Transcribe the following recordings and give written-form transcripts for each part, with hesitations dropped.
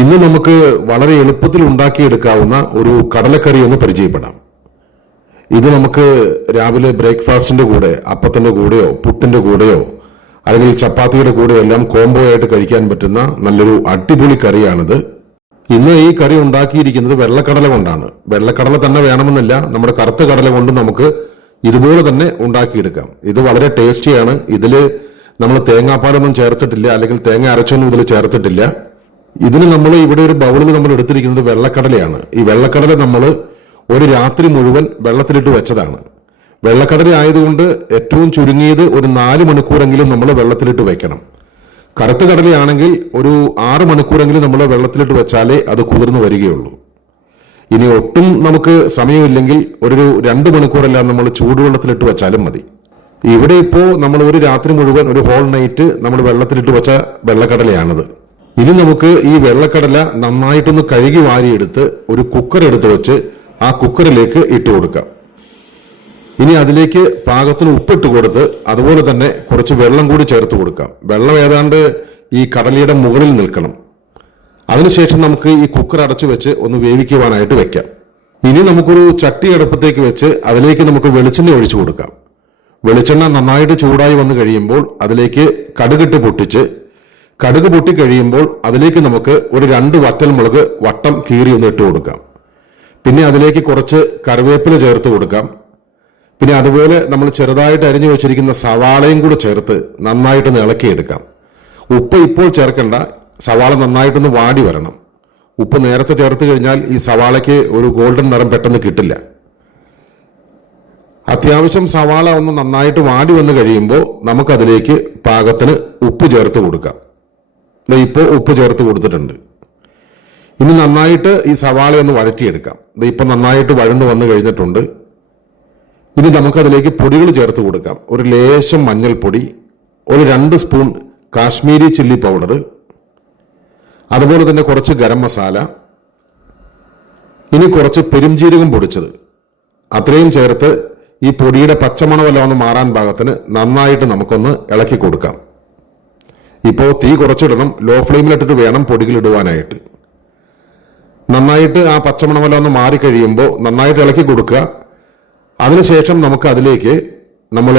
ഇന്ന് നമുക്ക് വളരെ എളുപ്പത്തിൽ ഉണ്ടാക്കിയെടുക്കാവുന്ന ഒരു കടലക്കറി ഒന്ന് പരിചയപ്പെടാം. ഇത് നമുക്ക് രാവിലെ ബ്രേക്ക്ഫാസ്റ്റിന്റെ കൂടെ, അപ്പത്തിന്റെ കൂടെയോ പുട്ടിന്റെ കൂടെയോ അല്ലെങ്കിൽ ചപ്പാത്തിയുടെ കൂടെയോ എല്ലാം കോംബോ ആയിട്ട് കഴിക്കാൻ പറ്റുന്ന നല്ലൊരു അടിപൊളി കറിയാണിത്. ഇന്ന് ഈ കറി ഉണ്ടാക്കിയിരിക്കുന്നത് വെള്ളക്കടല കൊണ്ടാണ്. വെള്ളക്കടല തന്നെ വേണമെന്നില്ല, നമ്മുടെ കറുത്ത കടല കൊണ്ട് നമുക്ക് ഇതുപോലെ തന്നെ ഉണ്ടാക്കിയെടുക്കാം. ഇത് വളരെ ടേസ്റ്റിയാണ്. ഇതിൽ നമ്മൾ തേങ്ങാപ്പാലൊന്നും ചേർത്തിട്ടില്ല, അല്ലെങ്കിൽ തേങ്ങ അരച്ചൊന്നും ഇതിൽ ചേർത്തിട്ടില്ല. ഇതിന് നമ്മൾ ഇവിടെ ഒരു ബൗളിൽ നമ്മൾ എടുത്തിരിക്കുന്നത് വെള്ളക്കടലയാണ്. ഈ വെള്ളക്കടല നമ്മൾ ഒരു രാത്രി മുഴുവൻ വെള്ളത്തിലിട്ട് വെച്ചതാണ്. വെള്ളക്കടല ആയതുകൊണ്ട് ഏറ്റവും ചുരുങ്ങിയത് ഒരു 4 മണിക്കൂറെങ്കിലും നമ്മൾ വെള്ളത്തിലിട്ട് വെക്കണം. കറുത്ത കടലയാണെങ്കിൽ ഒരു 6 മണിക്കൂറെങ്കിലും നമ്മൾ വെള്ളത്തിലിട്ട് വെച്ചാലേ അത് കുതിർന്നു വരികയുള്ളൂ. ഇനി ഒട്ടും നമുക്ക് സമയമില്ലെങ്കിൽ ഒരു 2 മണിക്കൂറെല്ലാം നമ്മൾ ചൂടുവെള്ളത്തിലിട്ട് വെച്ചാലും മതി. ഇവിടെ ഇപ്പോൾ നമ്മൾ ഒരു രാത്രി മുഴുവൻ, ഒരു ഹോൾ നൈറ്റ് നമ്മൾ വെള്ളത്തിലിട്ട് വെച്ച വെള്ളക്കടലയാണിത്. ഇനി നമുക്ക് ഈ വെള്ളക്കടല നന്നായിട്ടൊന്ന് കഴുകി വാരിയെടുത്ത് ഒരു കുക്കർ എടുത്ത് വെച്ച് ആ കുക്കറിലേക്ക് ഇട്ട് കൊടുക്കാം. ഇനി അതിലേക്ക് പാകത്തിന് ഉപ്പിട്ട് കൊടുത്ത് അതുപോലെ തന്നെ കുറച്ച് വെള്ളം കൂടി ചേർത്ത് കൊടുക്കാം. വെള്ളം ഏതാണ്ട് ഈ കടലയുടെ മുകളിൽ നിൽക്കണം. അതിനുശേഷം നമുക്ക് ഈ കുക്കർ അടച്ചു വെച്ച് ഒന്ന് വേവിക്കുവാനായിട്ട് വെക്കാം. ഇനി നമുക്കൊരു ചട്ടി അടുപ്പത്തേക്ക് വെച്ച് അതിലേക്ക് നമുക്ക് വെളിച്ചെണ്ണ ഒഴിച്ചു കൊടുക്കാം. വെളിച്ചെണ്ണ നന്നായിട്ട് ചൂടായി വന്നു കഴിയുമ്പോൾ അതിലേക്ക് കടുകിട്ട് പൊട്ടിച്ച്, കടുക് പൊട്ടിക്കഴിയുമ്പോൾ അതിലേക്ക് നമുക്ക് ഒരു 2 വറ്റൽമുളക് വട്ടം കീറി ഒന്ന് ഇട്ട് കൊടുക്കാം. പിന്നെ അതിലേക്ക് കുറച്ച് കറിവേപ്പില ചേർത്ത് കൊടുക്കാം. പിന്നെ അതുപോലെ നമ്മൾ ചെറുതായിട്ട് അരിഞ്ഞു വെച്ചിരിക്കുന്ന സവാളയും കൂടെ ചേർത്ത് നന്നായിട്ടൊന്ന് ഇളക്കിയെടുക്കാം. ഉപ്പ് ഇപ്പോൾ ചേർക്കണ്ട, സവാള നന്നായിട്ടൊന്ന് വാടി വരണം. ഉപ്പ് നേരത്തെ ചേർത്ത് കഴിഞ്ഞാൽ ഈ സവാളയ്ക്ക് ഒരു ഗോൾഡൻ നിറം പെട്ടെന്ന് കിട്ടില്ല. അത്യാവശ്യം സവാള ഒന്ന് നന്നായിട്ട് വാടി വന്നു കഴിയുമ്പോൾ നമുക്കതിലേക്ക് പാകത്തിന് ഉപ്പ് ചേർത്ത് കൊടുക്കാം. ഇപ്പോൾ ഉപ്പ് ചേർത്ത് കൊടുത്തിട്ടുണ്ട്. ഇനി നന്നായിട്ട് ഈ സവാള ഒന്ന് വഴറ്റിയെടുക്കാം. ഇപ്പം നന്നായിട്ട് വഴന്നു വന്നു കഴിഞ്ഞിട്ടുണ്ട്. ഇനി നമുക്കതിലേക്ക് പൊടികൾ ചേർത്ത് കൊടുക്കാം. ഒരു ലേശം മഞ്ഞൾപ്പൊടി, ഒരു 2 സ്പൂൺ കാശ്മീരി ചില്ലി പൗഡർ, അതുപോലെ തന്നെ കുറച്ച് ഗരം മസാല, ഇനി കുറച്ച് പെരുംജീരകം പൊടിച്ചത്, അത്രയും ചേർത്ത് ഈ പൊടിയുടെ പച്ചമണമെല്ലാം ഒന്ന് മാറാൻ പാകത്തിന് നന്നായിട്ട് നമുക്കൊന്ന് ഇളക്കി കൊടുക്കാം. ഇപ്പോൾ തീ കുറച്ചിടണം, ലോ ഫ്ലെയിമിലിട്ടിട്ട് വേണം പൊടികൾ ഇടുവാനായിട്ട്. നന്നായിട്ട് ആ പച്ചമണമെല്ലാം ഒന്ന് മാറിക്കഴിയുമ്പോൾ നന്നായിട്ട് ഇളക്കി കൊടുക്കുക. അതിനുശേഷം നമുക്ക് അതിലേക്ക് നമ്മൾ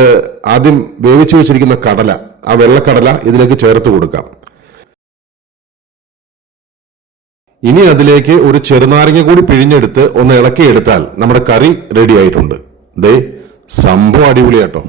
ആദ്യം വേവിച്ചു വെച്ചിരിക്കുന്ന കടല, ആ വെള്ളക്കടല ഇതിലേക്ക് ചേർത്ത് കൊടുക്കാം. ഇനി അതിലേക്ക് ഒരു ചെറുനാരങ്ങ കൂടി പിഴിഞ്ഞെടുത്ത് ഒന്ന് ഇളക്കിയെടുത്താൽ നമ്മുടെ കറി റെഡി ആയിട്ടുണ്ട്. ദേ സംഭവം അടിപൊളിയാട്ടോ.